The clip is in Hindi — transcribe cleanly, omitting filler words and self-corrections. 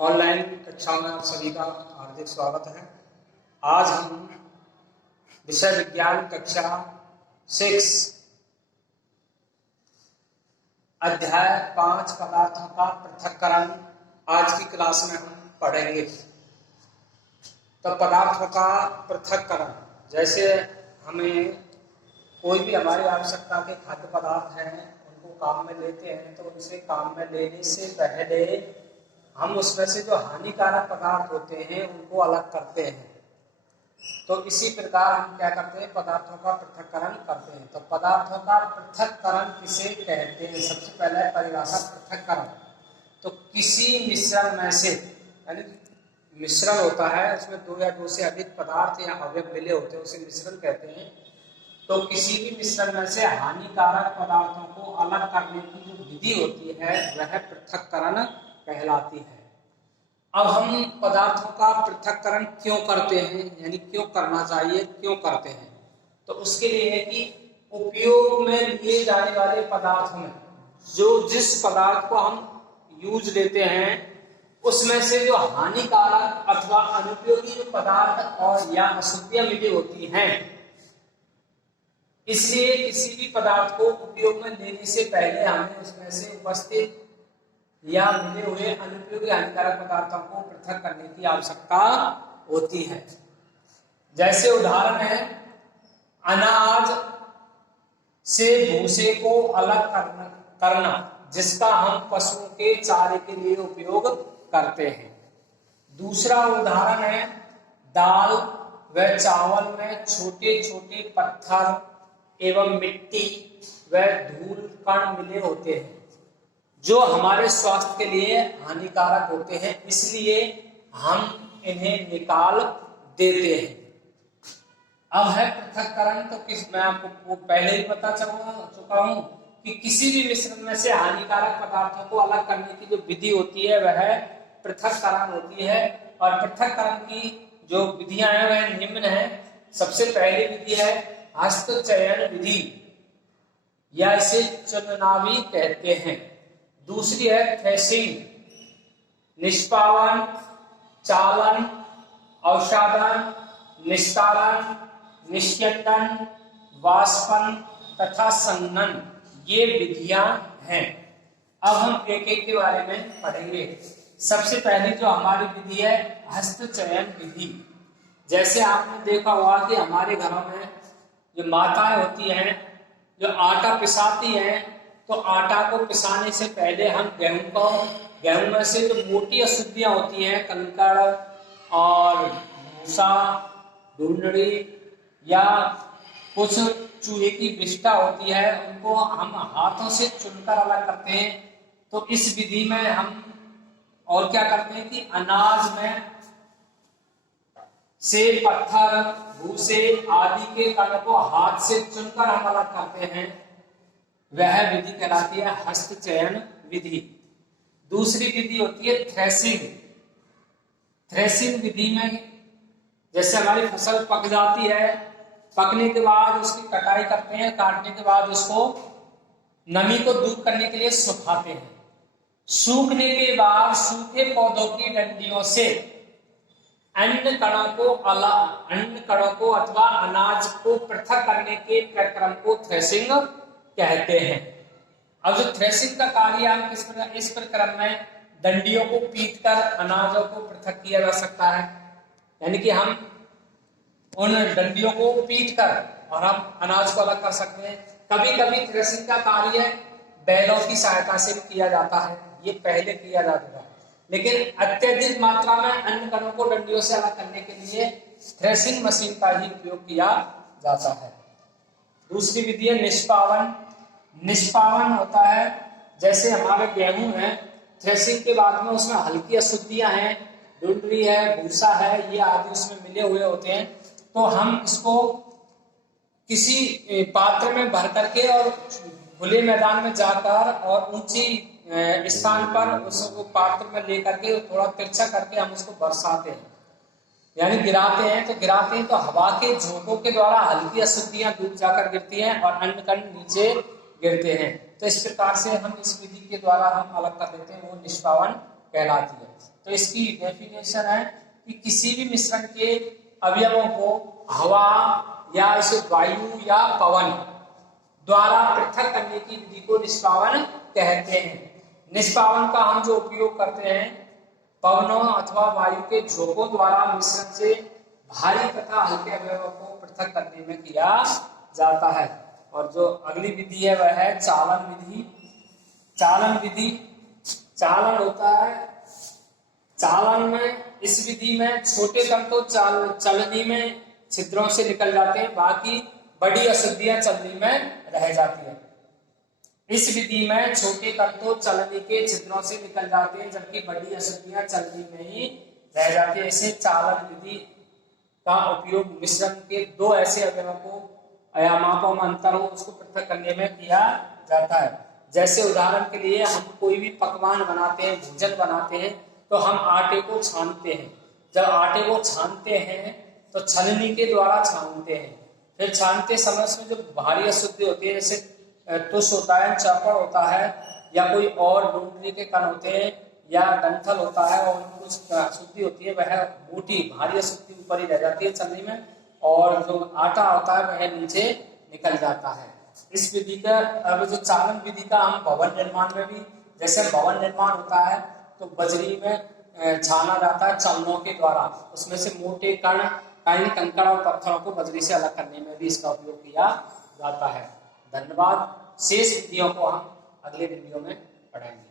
ऑनलाइन कक्षाओं में आप सभी का हार्दिक स्वागत है। आज हम विषय विज्ञान कक्षा 6 अध्याय 5 पदार्थों का पृथक्करण आज की क्लास में हम पढ़ेंगे। तो पदार्थों का पृथक्करण, जैसे हमें कोई भी हमारी आवश्यकता के खाद्य पदार्थ हैं उनको काम में लेते हैं, तो उनसे काम में लेने से पहले हम उसमें से जो हानिकारक पदार्थ होते हैं उनको अलग करते हैं। तो इसी प्रकार हम क्या करते हैं, पदार्थों का पृथक्करण करते हैं। तो पदार्थों का पृथक्करण किसे कहते हैं? सबसे पहले परिभाषा पृथक्करण। तो किसी मिश्रण में से, यानी मिश्रण होता है उसमें दो या दो से अधिक पदार्थ या अवयव मिले होते हैं, उसे मिश्रण कहते हैं। तो किसी भी मिश्रण में से हानिकारक पदार्थों को अलग करने की जो विधि होती है वह पृथक्करण कहलाती है। अब हम पदार्थों का पृथक्करण क्यों करते हैं, यानी क्यों करना चाहिए, क्यों करते हैं? तो उसके लिए है कि उपयोग में लिए जाने वाले पदार्थों में जो जिस पदार्थ को हम यूज लेते हैं उसमें से जो हानिकारक अथवा अनुपयोगी जो पदार्थ और या अशुद्धियां मिली होती हैं, इसलिए किसी भी पदार्थ को उपयोग में लेने से पहले हमें उसमें से उपस्थित या मिले हुए अनुपयोगी हानिकारक पदार्थों को पृथक करने की आवश्यकता होती है। जैसे उदाहरण है, अनाज से भूसे को अलग करना जिसका हम पशुओं के चारे के लिए उपयोग करते हैं। दूसरा उदाहरण है, दाल व चावल में छोटे छोटे पत्थर एवं मिट्टी व धूल कण मिले होते हैं जो हमारे स्वास्थ्य के लिए हानिकारक होते हैं, इसलिए हम इन्हें निकाल देते हैं। अब है पृथक्करण। तो मैं आपको पहले ही बता चुका हूं कि किसी भी मिश्रण में से हानिकारक पदार्थों को अलग करने की जो विधि होती है वह पृथक्करण होती है। और पृथक्करण की जो विधियां हैं वह निम्न है। सबसे पहली विधि है हस्तचयन विधि, या इसे चुनना भी कहते हैं। दूसरी है थ्रेशिंग, निष्पावन, चालन, औषधन, निस्तारण, निष्यंदन, वाष्पन तथा संघनन, ये विधियां हैं। अब हम एक एक के बारे में पढ़ेंगे। सबसे पहली जो हमारी विधि है हस्तचयन विधि। जैसे आपने देखा होगा कि हमारे घरों में जो माताएं होती हैं जो आटा पिसाती हैं, तो आटा को पिसाने से पहले हम गेहूं में से जो मोटी अशुद्धियां होती हैं, कंकड़ और भूसा, ढूंढड़ी या कुछ चूहे की विष्ठा होती है, उनको हम हाथों से चुनकर अलग करते हैं। तो इस विधि में हम और क्या करते हैं कि अनाज में से पत्थर, भूसे आदि के कण को हाथ से चुनकर हम अलग करते हैं, वह विधि कहलाती है हस्तचयन विधि। दूसरी विधि होती है थ्रेसिंग। थ्रेसिंग विधि में जैसे हमारी फसल पक जाती है, पकने के बाद उसकी कटाई करते हैं, काटने के बाद उसको नमी को दूर करने के लिए सुखाते हैं। सूखने के बाद सूखे पौधों की डंडियों से अन्न कणों को अथवा अनाज को पृथक करने के प्रक्रम को थ्रेसिंग कहते हैं। अब जो थ्रेसिंग का कार्य है, इस प्रक्रम में डंडियों को पीटकर अनाजों को पृथक किया जा सकता है, यानी कि हम उन डंडियों को पीटकर और हम अनाज को अलग कर सकते हैं। कभी कभी थ्रेसिंग का कार्य बैलों की सहायता से भी किया जाता है, ये पहले किया जाता था, लेकिन अत्यधिक मात्रा में अन्न कणों को डंडियों से अलग करने के लिए थ्रेसिंग मशीन का ही उपयोग किया जाता है। दूसरी विधि है निष्पावन। निष्पावन होता है, जैसे हमारे गेहूं है, थ्रेसिंग के बाद में उसमें हल्की अशुद्धियां हैं, ढूंढरी है, भूसा है, ये आदि उसमें मिले हुए होते हैं, तो हम इसको किसी पात्र में भर करके और खुले मैदान में जाकर और ऊंची स्थान पर उसको पात्र में लेकर के थोड़ा तिरछा करके हम उसको बरसाते हैं, यानी गिराते हैं तो हवा के झोंकों के द्वारा हल्की अशुद्धियां दूर जाकर गिरती हैं और अन्न कण नीचे गिरते हैं। तो इस प्रकार से हम इस विधि के द्वारा हम अलग कर देते हैं, वो निष्पावन कहलाती है। तो इसकी डेफिनेशन है कि किसी भी मिश्रण के अवयवों को हवा या इसे वायु या पवन द्वारा पृथक करने की विधि को निष्पावन कहते हैं। निष्पावन का हम जो उपयोग करते हैं पवनों अथवा वायु के झोंकों द्वारा मिश्रण से भारी तथा हल्के अवयवों को पृथक करने में किया जाता है। और जो अगली विधि है वह है चालन विधि। चालन विधि, चालन होता है, चालन में इस विधि में छोटे कण तो चलनी में छिद्रों से निकल जाते हैं, बाकी बड़ी अशुद्धियां चलनी में रह जाती है। इस विधि में छोटे कण तो चलनी के छिद्रों से निकल जाते हैं, जबकि बड़ी अशुद्धियां चलनी में ही रह जाती है। इसे चालन विधि का उपयोग मिश्रण के दो ऐसे अवयवों को मापों में अंतर हो उसको पृथक करने में किया जाता है। जैसे उदाहरण के लिए हम कोई भी पकवान बनाते हैं, भोजन बनाते हैं, तो हम आटे को छानते हैं। जब आटे को छानते हैं तो छलनी के द्वारा छानते हैं। फिर छानते समय उसमें जो भारी अशुद्धि होती है, जैसे तुष होता है, चापड़ होता है, या कोई और डूंगरी के कण होते हैं, या डंठल होता है, और कुछ अशुद्धि होती है, वह मोटी भारी अशुद्धि ऊपर ही रह जाती है छलनी में, और जो आटा होता है वह नीचे निकल जाता है। इस विधि का अब जो चालन विधि का हम भवन निर्माण में भी, जैसे भवन निर्माण होता है तो बजरी में छाना जाता है चलनों के द्वारा, उसमें से मोटे कण कंकड़ और पत्थरों को बजरी से अलग करने में भी इसका उपयोग किया जाता है। धन्यवाद। शेष विधियों को हम अगले वीडियो में पढ़ेंगे।